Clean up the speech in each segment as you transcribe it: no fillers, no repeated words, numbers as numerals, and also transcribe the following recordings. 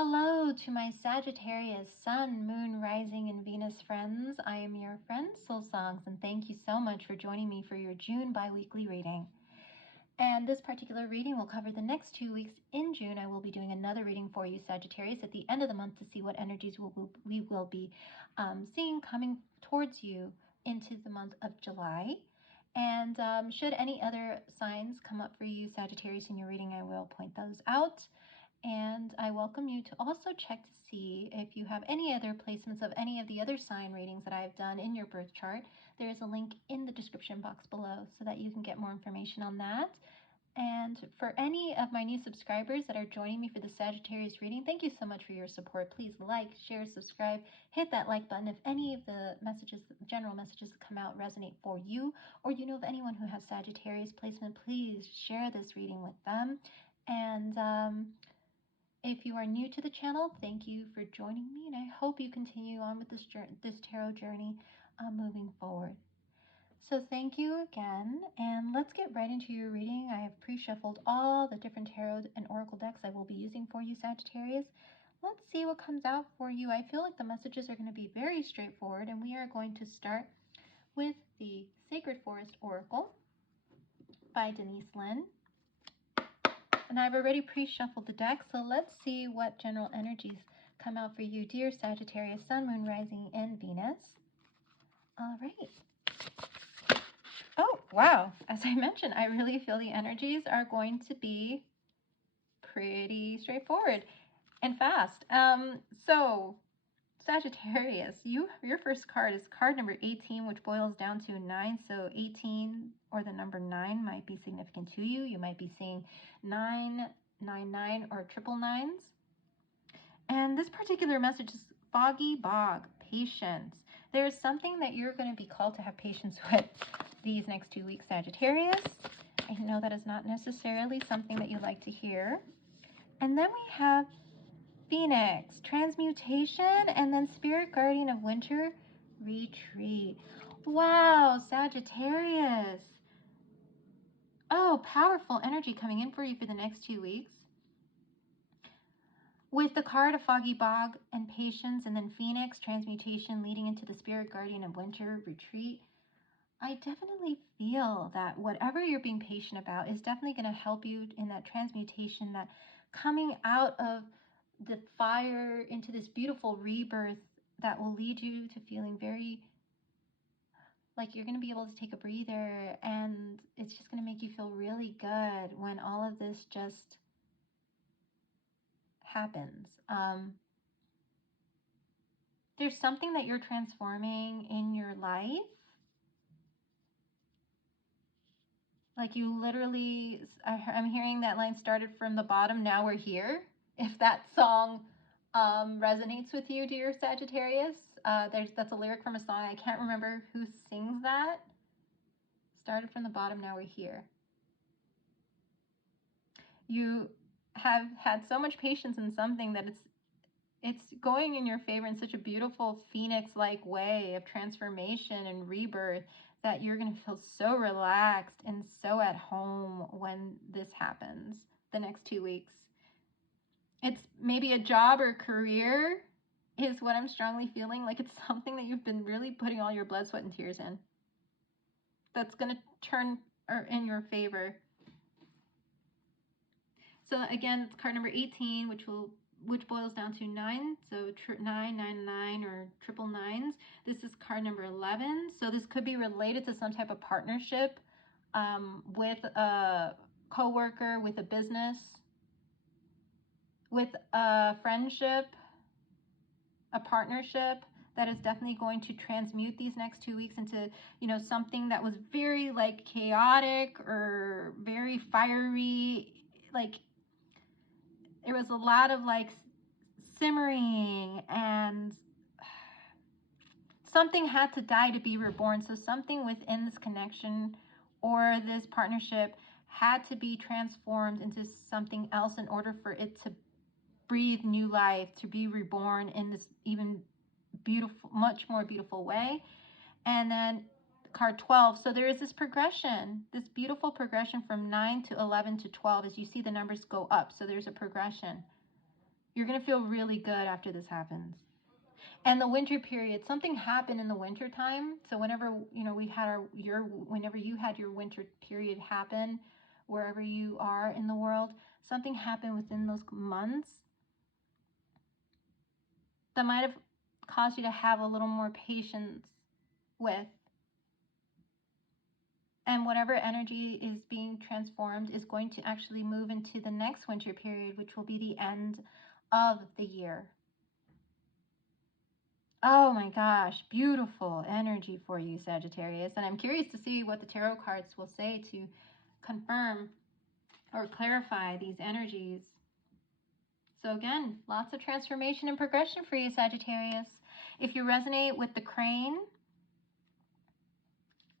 Hello to my Sagittarius Sun, Moon, Rising, and Venus friends. I am your friend Soul Songs, and thank you so much for joining me for your June bi-weekly reading. And this particular reading will cover the next 2 weeks in June. I will be doing another reading for you, Sagittarius, at the end of the month to see what energies we will be seeing coming towards you into the month of July. And should any other signs come up for you, Sagittarius, in your reading, I will point those out. And I welcome you to also check to see if you have any other placements of any of the other sign readings that I've done in your birth chart. There is a link in the description box below so that you can get more information on that. And for any of my new subscribers that are joining me for the Sagittarius reading, thank you so much for your support. Please like, share, subscribe, hit that like button if any of the messages, general messages that come out resonate for you, or you know of anyone who has Sagittarius placement, please share this reading with them. And if you are new to the channel, thank you for joining me, and I hope you continue on with this tarot journey moving forward. So thank you again, and let's get right into your reading. I have pre-shuffled all the different tarot and oracle decks I will be using for you, Sagittarius. Let's see what comes out for you. I feel like the messages are going to be very straightforward, and we are going to start with the Sacred Forest Oracle by Denise Linn. And I've already pre-shuffled the deck, so let's see what general energies come out for you, dear Sagittarius, Sun, Moon, Rising, and Venus. All right. Oh, wow. As I mentioned, I really feel the energies are going to be pretty straightforward and fast. So Sagittarius, your first card is card number 18, which boils down to 9. So 18 or the number 9 might be significant to you. You might be seeing 999 or triple nines. And this particular message is foggy bog, patience. There's something that you're going to be called to have patience with these next 2 weeks, Sagittarius. I know that is not necessarily something that you like to hear. And then we have Phoenix, transmutation, and then Spirit Guardian of Winter, retreat. Wow, Sagittarius. Oh, powerful energy coming in for you for the next 2 weeks. With the card of Foggy Bog and Patience, and then Phoenix, transmutation, leading into the Spirit Guardian of Winter, retreat. I definitely feel that whatever you're being patient about is definitely going to help you in that transmutation, that coming out of the fire into this beautiful rebirth that will lead you to feeling very like you're going to be able to take a breather, and it's just going to make you feel really good when all of this just happens. There's something that you're transforming in your life. Like you literally, I'm hearing that line, started from the bottom, now we're here. If that song resonates with you, dear Sagittarius, that's a lyric from a song. I can't remember who sings that. Started from the bottom, now we're here. You have had so much patience in something that it's going in your favor in such a beautiful phoenix-like way of transformation and rebirth that you're going to feel so relaxed and so at home when this happens the next 2 weeks. It's maybe a job or career is what I'm strongly feeling. Like it's something that you've been really putting all your blood, sweat, and tears in. That's going to turn in your favor. So again, it's card number 18, which boils down to 9. So 999 or triple nines. This is card number 11. So this could be related to some type of partnership with a coworker, with a business, with a friendship, a partnership that is definitely going to transmute these next 2 weeks into, you know, something that was very like chaotic or very fiery. Like there was a lot of like simmering, and something had to die to be reborn. So something within this connection or this partnership had to be transformed into something else in order for it to breathe new life, to be reborn in this even beautiful, much more beautiful way. And then card 12. So there is this progression, this beautiful progression from 9 to 11 to 12 as you see the numbers go up. So there's a progression. You're going to feel really good after this happens. And the winter period, something happened in the winter time. So whenever, we had whenever you had your winter period happen, wherever you are in the world, something happened within those months that might have caused you to have a little more patience with. And whatever energy is being transformed is going to actually move into the next winter period, which will be the end of the year. Oh my gosh, beautiful energy for you, Sagittarius. And I'm curious to see what the tarot cards will say to confirm or clarify these energies. So again, lots of transformation and progression for you, Sagittarius. If you resonate with the crane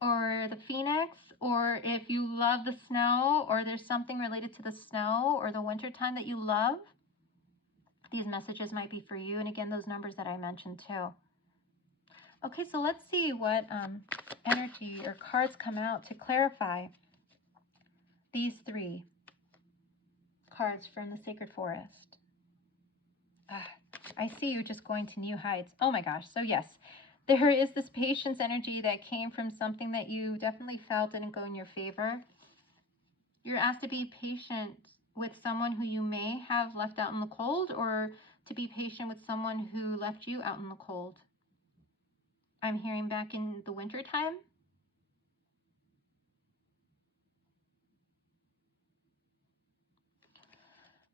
or the phoenix, or if you love the snow, or there's something related to the snow or the winter time that you love, these messages might be for you. And again, those numbers that I mentioned too. Okay, so let's see what energy or cards come out to clarify these 3 cards from the Sacred Forest. I see you just going to new heights. Oh my gosh. So yes, there is this patience energy that came from something that you definitely felt didn't go in your favor. You're asked to be patient with someone who you may have left out in the cold, or to be patient with someone who left you out in the cold. I'm hearing back in the winter time.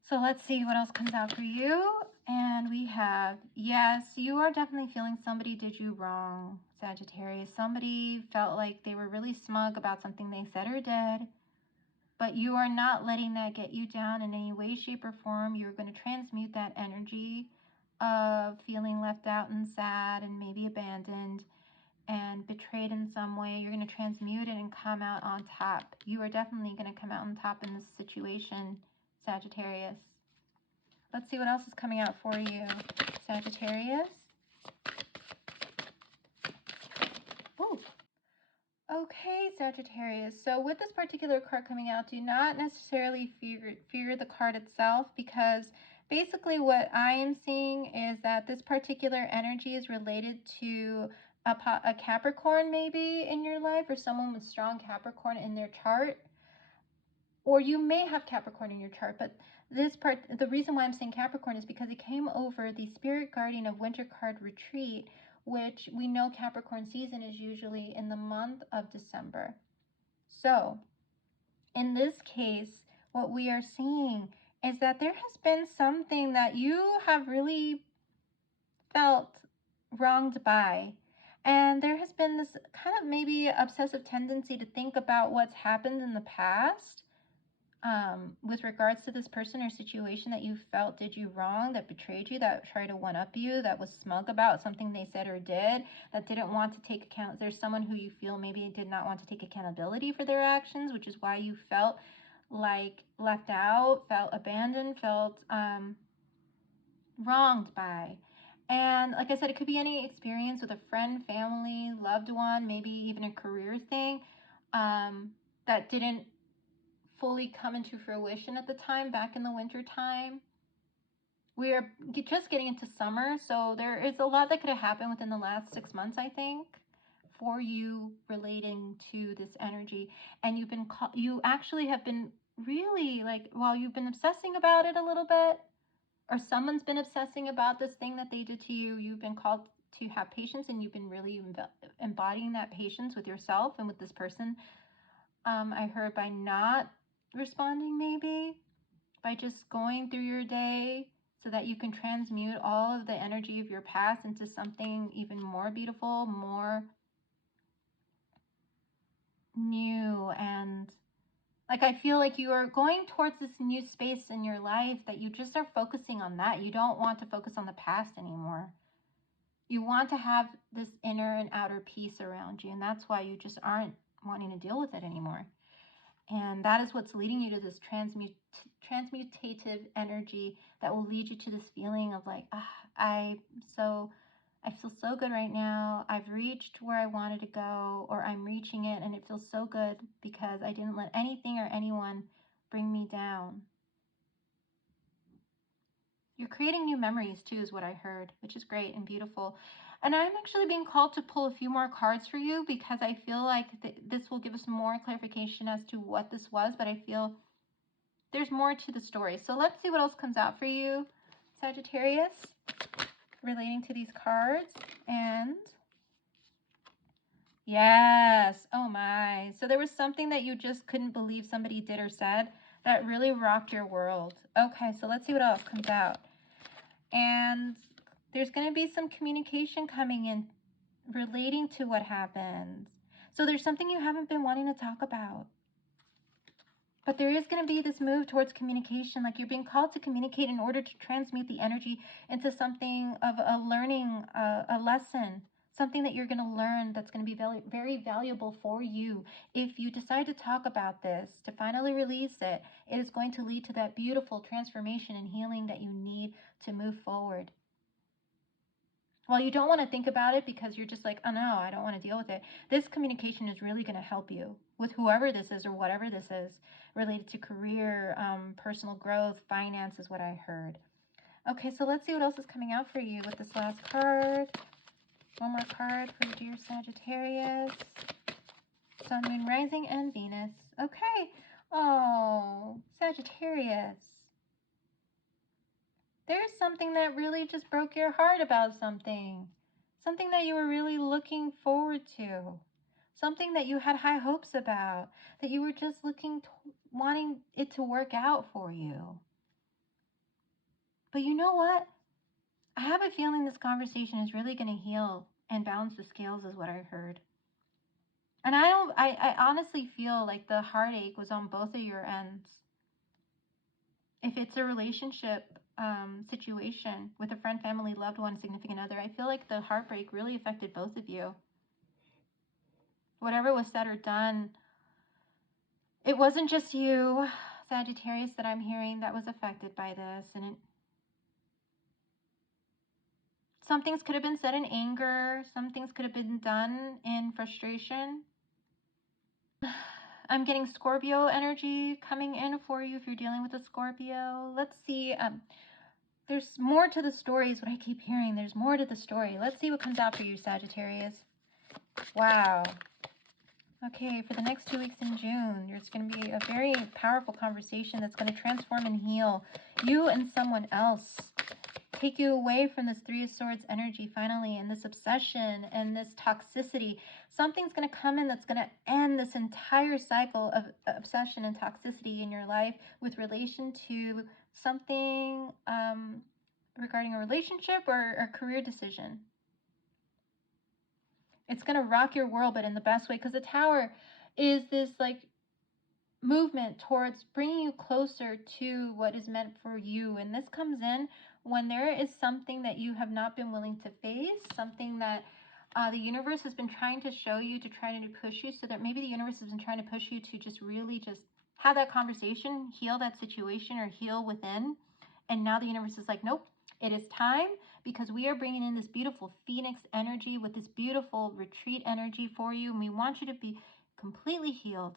So let's see what else comes out for you. And we have, yes, you are definitely feeling somebody did you wrong, Sagittarius. Somebody felt like they were really smug about something they said or did, but you are not letting that get you down in any way, shape, or form. You're going to transmute that energy of feeling left out and sad and maybe abandoned and betrayed in some way. You're going to transmute it and come out on top. You are definitely going to come out on top in this situation, Sagittarius. Let's see what else is coming out for you, Sagittarius. Ooh. Okay, Sagittarius. So with this particular card coming out, do not necessarily fear the card itself, because basically what I am seeing is that this particular energy is related to a Capricorn maybe in your life, or someone with strong Capricorn in their chart. Or you may have Capricorn in your chart, but this part, the reason why I'm saying Capricorn is because it came over the Spirit Guardian of Winter card retreat, which we know Capricorn season is usually in the month of December. So in this case, what we are seeing is that there has been something that you have really felt wronged by. And there has been this kind of maybe obsessive tendency to think about what's happened in the past with regards to this person or situation that you felt did you wrong, that betrayed you, that tried to one-up you, that was smug about something they said or did, that didn't want to take account. There's someone who you feel maybe did not want to take accountability for their actions, which is why you felt like left out, felt abandoned, felt wronged by. And like I said, it could be any experience with a friend, family, loved one, maybe even a career thing that didn't fully come into fruition at the time, back in the winter time. We are just getting into summer, so there is a lot that could have happened within the last 6 months, I think, for you relating to this energy. And you actually have been really, like, while you've been obsessing about it a little bit, or someone's been obsessing about this thing that they did to you, you've been called to have patience, and you've been really embodying that patience with yourself and with this person. I heard by not responding, maybe by just going through your day, so that you can transmute all of the energy of your past into something even more beautiful, more new. And like, I feel like you are going towards this new space in your life that you just are focusing on that. You don't want to focus on the past anymore. You want to have this inner and outer peace around you, and that's why you just aren't wanting to deal with it anymore. And that is what's leading you to this transmutative energy that will lead you to this feeling of like, I feel so good right now. I've reached where I wanted to go, or I'm reaching it, and it feels so good because I didn't let anything or anyone bring me down. You're creating new memories too, is what I heard, which is great and beautiful. And I'm actually being called to pull a few more cards for you because I feel like this will give us more clarification as to what this was, but I feel there's more to the story. So let's see what else comes out for you, Sagittarius, relating to these cards. And yes, oh my. So there was something that you just couldn't believe somebody did or said that really rocked your world. Okay, so let's see what else comes out. And there's going to be some communication coming in relating to what happened. So there's something you haven't been wanting to talk about. But there is going to be this move towards communication, like you're being called to communicate in order to transmute the energy into something of a learning, a lesson, something that you're going to learn that's going to be very, very valuable for you. If you decide to talk about this, to finally release it, it is going to lead to that beautiful transformation and healing that you need to move forward. Well, you don't want to think about it because you're just like, oh no, I don't want to deal with it. This communication is really going to help you with whoever this is or whatever this is related to career, personal growth, finance is what I heard. Okay, so let's see what else is coming out for you with this last card. One more card for dear Sagittarius. Sun, Moon, Rising, and Venus. Okay. Oh, Sagittarius. There's something that really just broke your heart about something. Something that you were really looking forward to. Something that you had high hopes about. That you were just wanting it to work out for you. But you know what? I have a feeling this conversation is really going to heal and balance the scales is what I heard. And I honestly feel like the heartache was on both of your ends. If it's a relationship situation with a friend, family, loved one, significant other, I feel like the heartbreak really affected both of you. Whatever was said or done, it wasn't just you, Sagittarius, that I'm hearing that was affected by this. And some things could have been said in anger. Some things could have been done in frustration. I'm getting Scorpio energy coming in for you if you're dealing with a Scorpio. Let's see. There's more to the story is what I keep hearing. There's more to the story. Let's see what comes out for you, Sagittarius. Wow. Okay, for the next 2 weeks in June, there's going to be a very powerful conversation that's going to transform and heal you and someone else. Take you away from this Three of Swords energy finally, and this obsession and this toxicity. Something's going to come in that's going to end this entire cycle of obsession and toxicity in your life with relation to something regarding a relationship or a career decision. It's going to rock your world, but in the best way, because the Tower is this like movement towards bringing you closer to what is meant for you. And this comes in when there is something that you have not been willing to face, something that the universe has been trying to show you, to try to push you, so that maybe the universe has been trying to push you to just really just have that conversation, heal that situation, or heal within. And now the universe is like, nope, it is time, because we are bringing in this beautiful Phoenix energy with this beautiful retreat energy for you. And we want you to be completely healed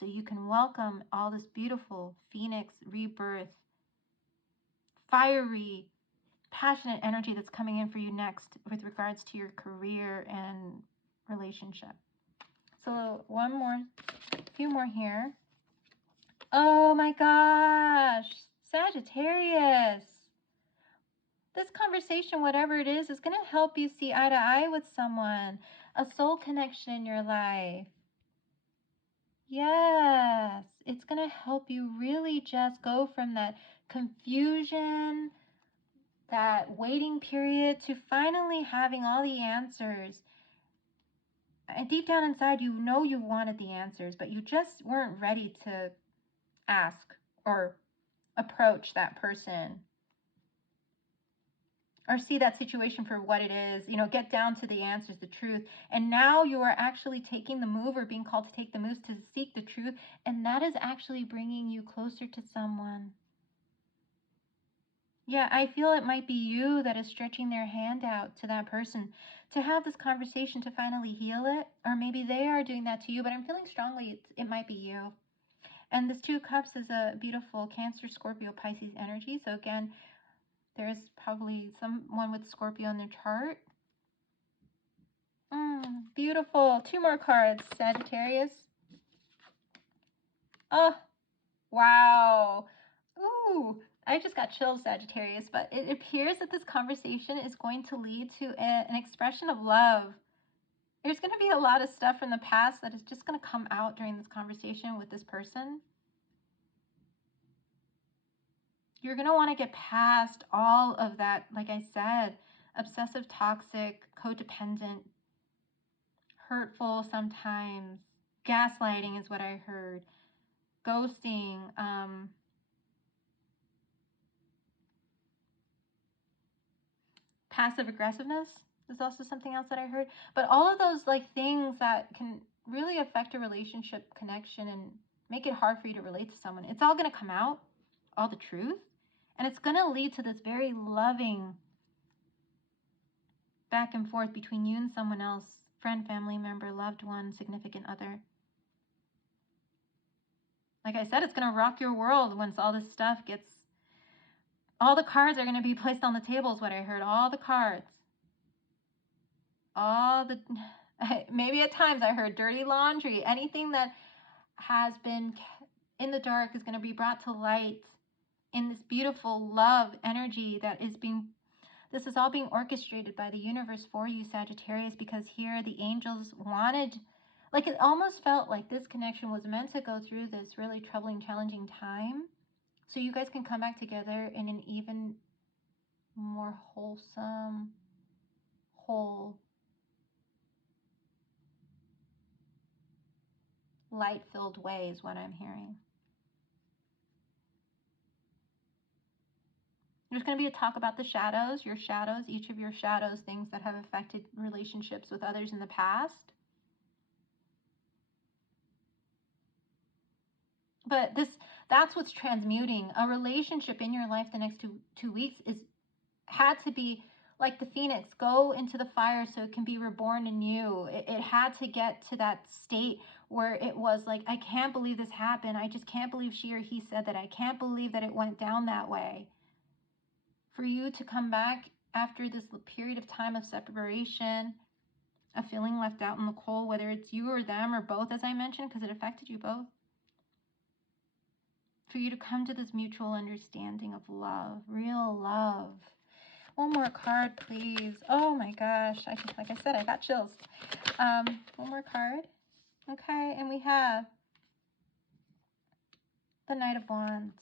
so you can welcome all this beautiful Phoenix rebirth, fiery, passionate energy that's coming in for you next with regards to your career and relationship. So a few more here. Oh my gosh, Sagittarius. This conversation, whatever it is going to help you see eye to eye with someone, a soul connection in your life. Yes, it's going to help you really just go from that confusion, that waiting period, to finally having all the answers. And deep down inside, you know you wanted the answers, but you just weren't ready to ask or approach that person or see that situation for what it is, get down to the answers, the truth. And now you are actually taking the move, or being called to take the moves to seek the truth. And that is actually bringing you closer to someone. Yeah, I feel it might be you that is stretching their hand out to that person to have this conversation to finally heal it. Or maybe they are doing that to you, but I'm feeling strongly it might be you. And this Two of Cups is a beautiful Cancer, Scorpio, Pisces energy. So again, There's probably someone with Scorpio in their chart. Beautiful. 2 more cards, Sagittarius. Oh, wow. Ooh, I just got chills, Sagittarius, but it appears that this conversation is going to lead to an expression of love. There's going to be a lot of stuff from the past that is just going to come out during this conversation with this person. You're going to want to get past all of that, like I said, obsessive, toxic, codependent, hurtful sometimes. Gaslighting is what I heard. Ghosting. Passive aggressiveness is also something else that I heard. But all of those like things that can really affect a relationship connection and make it hard for you to relate to someone. It's all going to come out, all the truth. And it's going to lead to this very loving back and forth between you and someone else, friend, family member, loved one, significant other. Like I said, it's going to rock your world once all this stuff gets, all the cards are going to be placed on the table is what I heard. All the cards. All the, maybe at times I heard dirty laundry. Anything that has been in the dark is going to be brought to light in this beautiful love energy that is being, this is all being orchestrated by the universe for you, Sagittarius, because here the angels wanted, like it almost felt like this connection was meant to go through this really troubling, challenging time. So you guys can come back together in an even more wholesome, whole, light-filled way is what I'm hearing. There's going to be a talk about the shadows, your shadows, each of your shadows, things that have affected relationships with others in the past. But that's what's transmuting. A relationship in your life the next two weeks had to be like the phoenix, go into the fire so it can be reborn anew. It had to get to that state where it was like, I can't believe this happened. I just can't believe she or he said that. I can't believe that it went down that way. For you to come back after this period of time of separation, of feeling left out in the cold, whether it's you or them or both, as I mentioned, because it affected you both. For you to come to this mutual understanding of love, real love. One more card, please. Oh my gosh. Like I said, I got chills. One more card. Okay, and we have the Knight of Wands.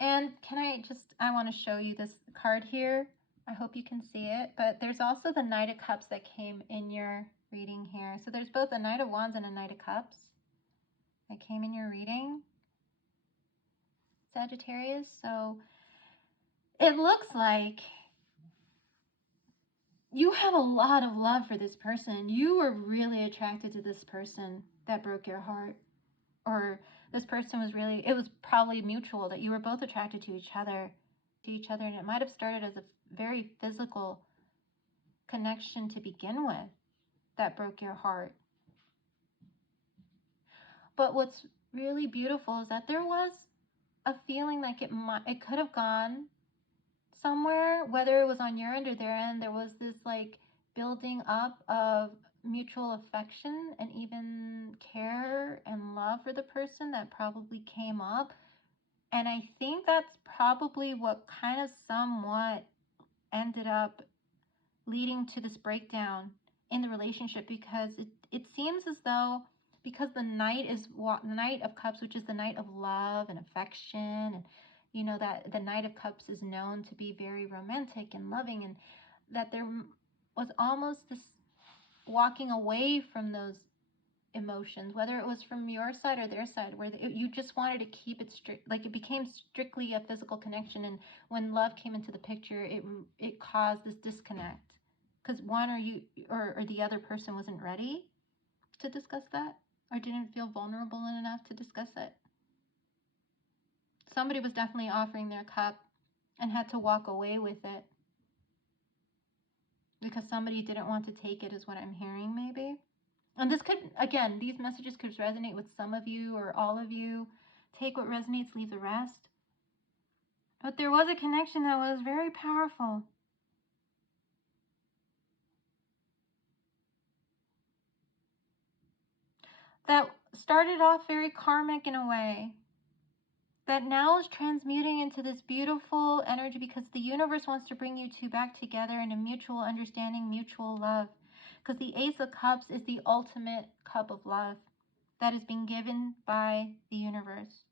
And I want to show you this card here. I hope you can see it. But there's also the Knight of Cups that came in your reading here. So there's both a Knight of Wands and a Knight of Cups that came in your reading, Sagittarius. So it looks like you have a lot of love for this person. You were really attracted to this person that broke your heart. Or this person was really, it was probably mutual, that you were both attracted to each other. And it might have started as a very physical connection to begin with that broke your heart. But what's really beautiful is that there was a feeling like it could have gone somewhere, whether it was on your end or their end. There was this like building up of mutual affection and even care and love for the person that probably came up. And I think that's probably what kind of somewhat ended up leading to this breakdown in the relationship, because it seems as though, because the Knight of Cups, which is the Knight of love and affection, and you know that the Knight of Cups is known to be very romantic and loving, and that there was almost this walking away from those emotions, whether it was from your side or their side, where you just wanted to keep it strict, like it became strictly a physical connection, and when love came into the picture, it caused this disconnect because one or the other person wasn't ready to discuss that, or didn't feel vulnerable enough to discuss it. Somebody was definitely offering their cup and had to walk away with it because somebody didn't want to take it, is what I'm hearing, maybe. And this could, again, these messages could resonate with some of you or all of you. Take what resonates, leave the rest. But there was a connection that was very powerful. That started off very karmic in a way. That now is transmuting into this beautiful energy because the universe wants to bring you two back together in a mutual understanding, mutual love. Because the Ace of Cups is the ultimate cup of love that is being given by the universe.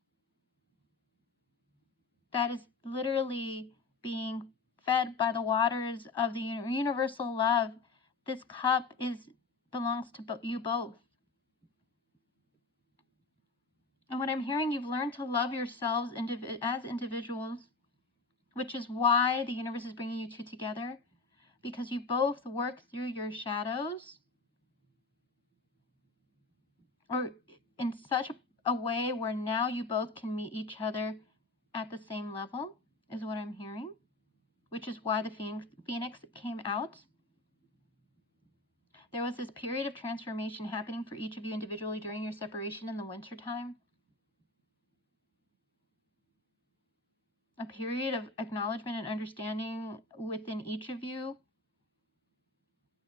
That is literally being fed by the waters of the universal love. This cup belongs to you both. And what I'm hearing, you've learned to love yourselves as individuals, which is why the universe is bringing you two together, because you both work through your shadows, or in such a way where now you both can meet each other at the same level, is what I'm hearing, which is why the Phoenix came out. There was this period of transformation happening for each of you individually during your separation in the wintertime. A period of acknowledgement and understanding within each of you.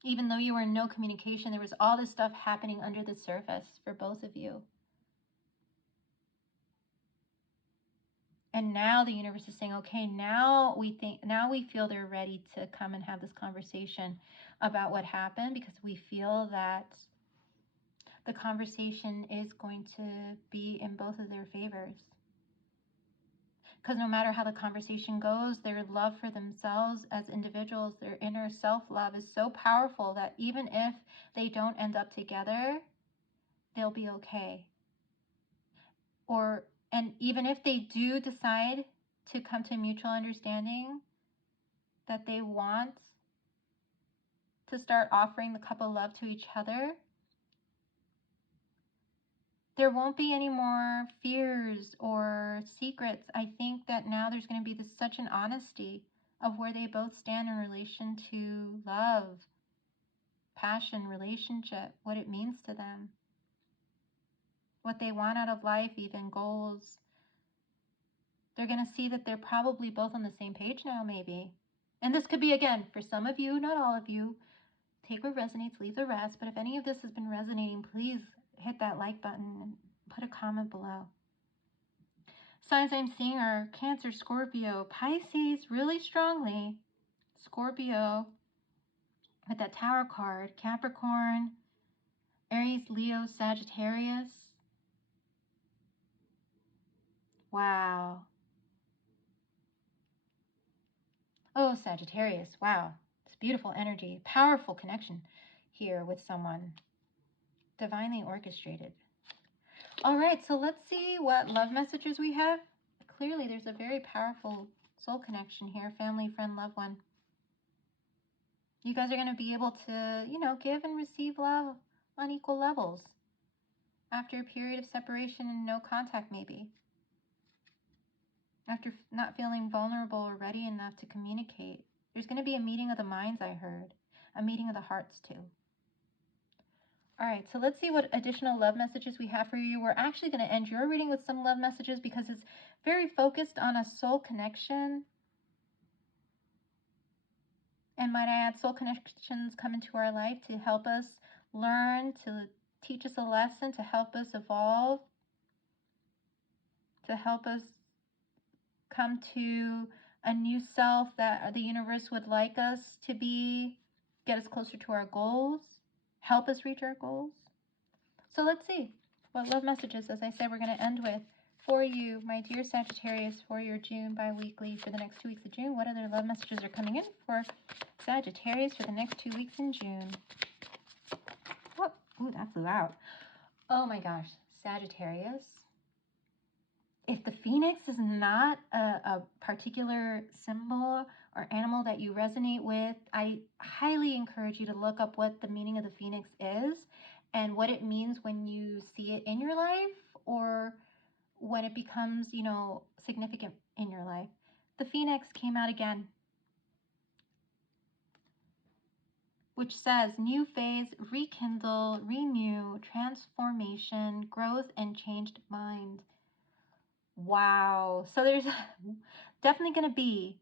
Even though you were in no communication, there was all this stuff happening under the surface for both of you. And now the universe is saying, okay, now we feel they're ready to come and have this conversation about what happened, because we feel that the conversation is going to be in both of their favors. Because no matter how the conversation goes, their love for themselves as individuals, their inner self-love is so powerful that even if they don't end up together, they'll be okay. And even if they do decide to come to mutual understanding that they want to start offering the cup of love to each other, there won't be any more fears or secrets. I think that now there's going to be such an honesty of where they both stand in relation to love, passion, relationship, what it means to them, what they want out of life, even goals. They're going to see that they're probably both on the same page now, maybe. And this could be, again, for some of you, not all of you. Take what resonates, leave the rest. But if any of this has been resonating, please hit that like button and put a comment below. Signs I'm seeing are Cancer, Scorpio, Pisces really strongly, Scorpio with that Tower card, Capricorn, Aries, Leo, Sagittarius. Wow. Oh, Sagittarius, wow. It's beautiful energy, powerful connection here with someone, divinely orchestrated. All right, so let's see what love messages we have. Clearly, there's a very powerful soul connection here, family, friend, loved one. You guys are going to be able to, give and receive love on equal levels after a period of separation and no contact, maybe. After not feeling vulnerable or ready enough to communicate. There's going to be a meeting of the minds, I heard. A meeting of the hearts, too. All right, so let's see what additional love messages we have for you. We're actually going to end your reading with some love messages because it's very focused on a soul connection. And might I add, soul connections come into our life to help us learn, to teach us a lesson, to help us evolve, to help us come to a new self that the universe would like us to be, get us closer to our goals, help us reach our goals. So let's see what love messages, as I said, we're going to end with for you, my dear Sagittarius, for your June bi-weekly for the next 2 weeks of June. What other love messages are coming in for Sagittarius for the next 2 weeks in June? Oh, ooh, that flew out. Oh my gosh, Sagittarius. If the phoenix is not a particular symbol or animal that you resonate with, I highly encourage you to look up what the meaning of the phoenix is and what it means when you see it in your life or when it becomes, significant in your life. The phoenix came out again, which says new phase, rekindle, renew, transformation, growth, and changed mind. Wow. So definitely going to be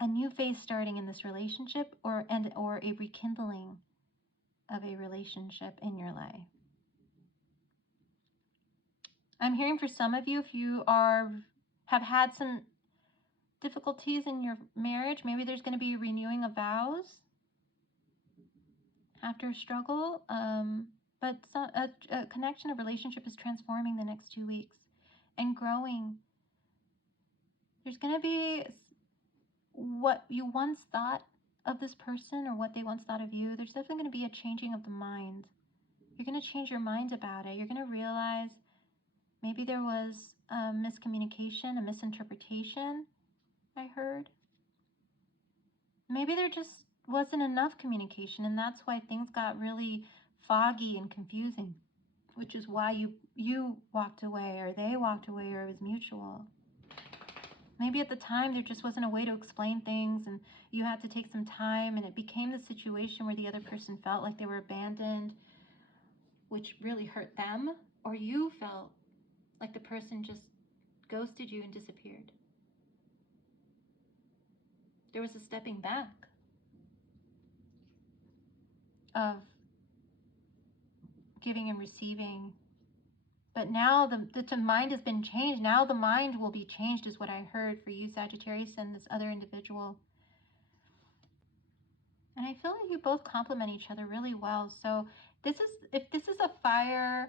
a new phase starting in this relationship, or a rekindling of a relationship in your life. I'm hearing for some of you, if you have had some difficulties in your marriage, maybe there's going to be a renewing of vows after a struggle. But a connection, a relationship is transforming the next 2 weeks and growing. There's going to be what you once thought of this person or what they once thought of you. There's definitely going to be a changing of the mind. You're going to change your mind about it. You're going to realize maybe there was a miscommunication, a misinterpretation, I heard. Maybe there just wasn't enough communication, and that's why things got really foggy and confusing, which is why you walked away, or they walked away, or it was mutual. Maybe at the time there just wasn't a way to explain things, and you had to take some time, and it became the situation where the other person felt like they were abandoned, which really hurt them, or you felt like the person just ghosted you and disappeared. There was a stepping back of giving and receiving. But now the mind has been changed. Now the mind will be changed, is what I heard for you, Sagittarius, and this other individual. And I feel like you both complement each other really well. So if this is a fire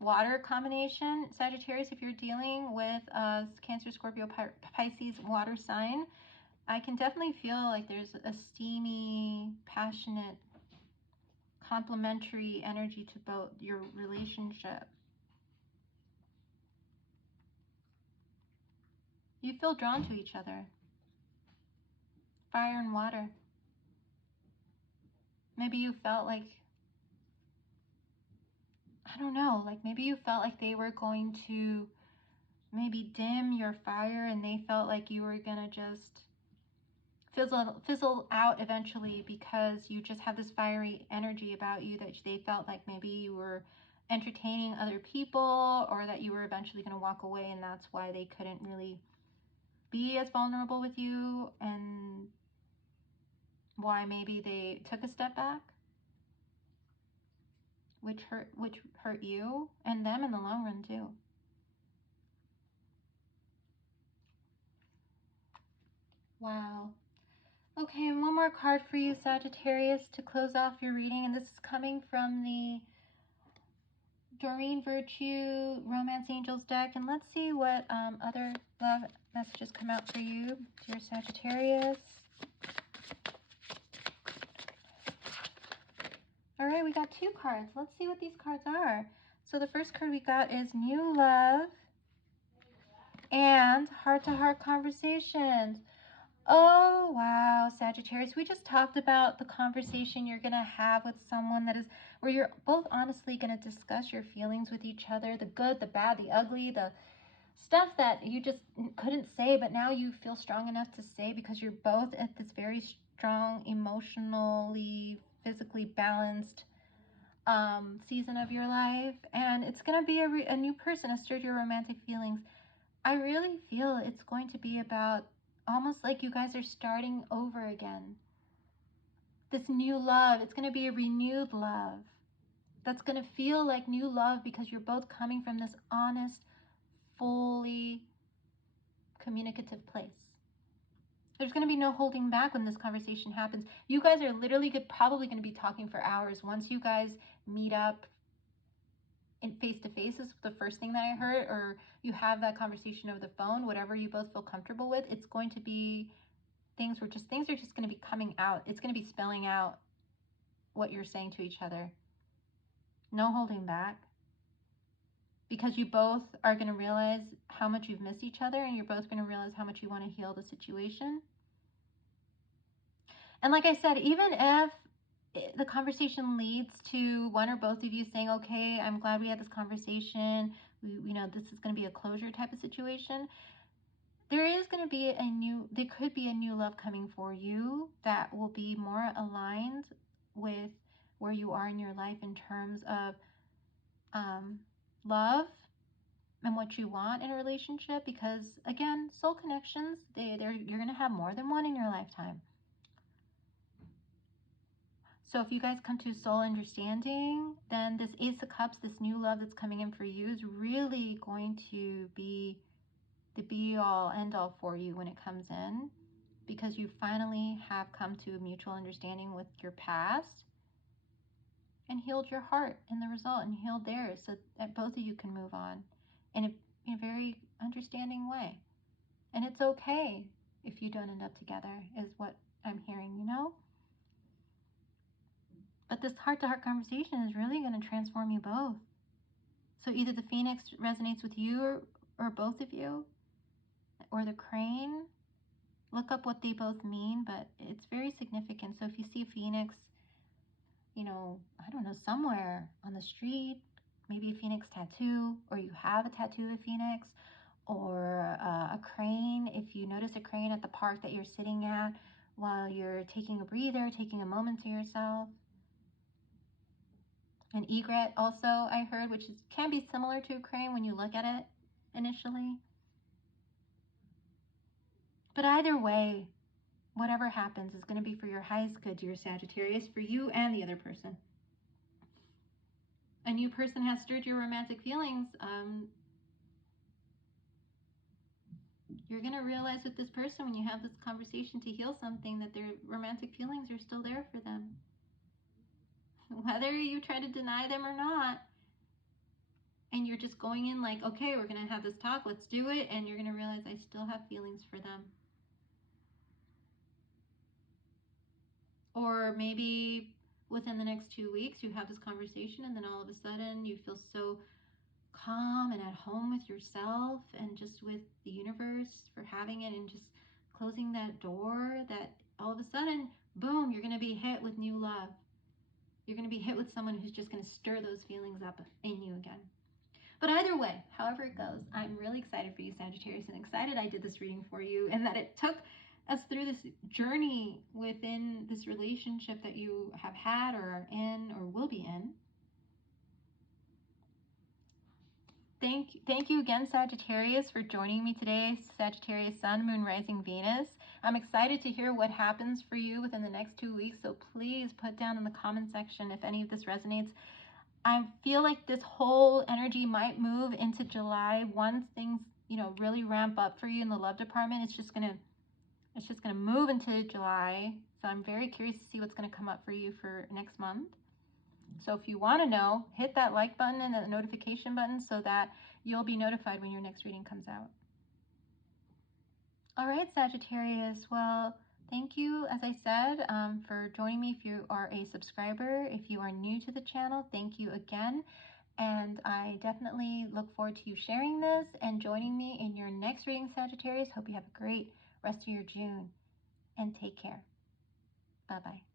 water combination, Sagittarius, if you're dealing with Cancer, Scorpio, Pisces water sign, I can definitely feel like there's a steamy, passionate, complementary energy to both your relationship. You feel drawn to each other. Fire and water. Maybe you felt like, I don't know, like maybe you felt like they were going to maybe dim your fire, and they felt like you were gonna just fizzle out eventually, because you just have this fiery energy about you, that they felt like maybe you were entertaining other people, or that you were eventually going to walk away, and that's why they couldn't really be as vulnerable with you, and why maybe they took a step back, which hurt you and them in the long run too. Wow. Okay, and one more card for you, Sagittarius, to close off your reading, and this is coming from the Doreen Virtue Romance Angels deck, and let's see what other love messages come out for you, dear Sagittarius. All right, we got 2 cards. Let's see what these cards are. So the first card we got is New Love and Heart-to-Heart Conversations. Oh, wow, Sagittarius. We just talked about the conversation you're going to have with someone that is where you're both honestly going to discuss your feelings with each other, the good, the bad, the ugly, the stuff that you just couldn't say, but now you feel strong enough to say, because you're both at this very strong, emotionally, physically balanced season of your life. And it's going to be a new person, a stirred your romantic feelings. I really feel it's going to be about almost like you guys are starting over again. This new love, it's going to be a renewed love. That's going to feel like new love, because you're both coming from this honest, fully communicative place. There's going to be no holding back when this conversation happens. You guys are literally probably going to be talking for hours once you guys meet up in face-to-face, is the first thing that I heard, or you have that conversation over the phone, whatever you both feel comfortable with. It's going to be things are just going to be coming out. It's going to be spelling out what you're saying to each other. No holding back. Because you both are going to realize how much you've missed each other, and you're both going to realize how much you want to heal the situation. And like I said, even if the conversation leads to one or both of you saying, okay, I'm glad we had this conversation, this is going to be a closure type of situation, there could be a new love coming for you that will be more aligned with where you are in your life in terms of love, and what you want in a relationship, because again, soul connections, you're going to have more than one in your lifetime. So if you guys come to soul understanding, then this Ace of Cups, this new love that's coming in for you, is really going to be the be all end all for you when it comes in, because you finally have come to a mutual understanding with your past and healed your heart in the result, and healed theirs, so that both of you can move on in a very understanding way. And it's okay if you don't end up together, is what I'm hearing, you know? But this heart-to-heart conversation is really going to transform you both. So either the Phoenix resonates with you, or both of you, or the Crane. Look up what they both mean, but it's very significant. So if you see Phoenix, you know, I don't know, somewhere on the street, maybe a Phoenix tattoo, or you have a tattoo of a Phoenix, or a crane. If you notice a crane at the park that you're sitting at while you're taking a breather, taking a moment to yourself. An egret also, I heard, which can be similar to a crane when you look at it initially. But either way, whatever happens is going to be for your highest good, dear Sagittarius, for you and the other person. A new person has stirred your romantic feelings. You're going to realize with this person, when you have this conversation to heal something, that their romantic feelings are still there for them. Whether you try to deny them or not, and you're just going in like, okay, we're going to have this talk, let's do it, and you're going to realize I still have feelings for them. Or maybe within the next 2 weeks, you have this conversation, and then all of a sudden you feel so calm and at home with yourself and just with the universe for having it, and just closing that door, that all of a sudden, boom, you're going to be hit with new love. You're going to be hit with someone who's just going to stir those feelings up in you again. But either way, however it goes, I'm really excited for you, Sagittarius, and excited I did this reading for you, and that it took us through this journey within this relationship that you have had, or are in, or will be in. Thank you again, Sagittarius, for joining me today. Sagittarius Sun, Moon, Rising, Venus. I'm excited to hear what happens for you within the next 2 weeks, so please put down in the comment section if any of this resonates. I feel like this whole energy might move into July. Once things, you know, really ramp up for you in the love department, it's just gonna move into July. So I'm very curious to see what's gonna come up for you for next month. So if you want to know, hit that like button and the notification button so that you'll be notified when your next reading comes out. All right, Sagittarius. Well, thank you, as I said, for joining me. If you are a subscriber, if you are new to the channel, thank you again. And I definitely look forward to you sharing this and joining me in your next reading, Sagittarius. Hope you have a great rest of your June, and take care. Bye-bye.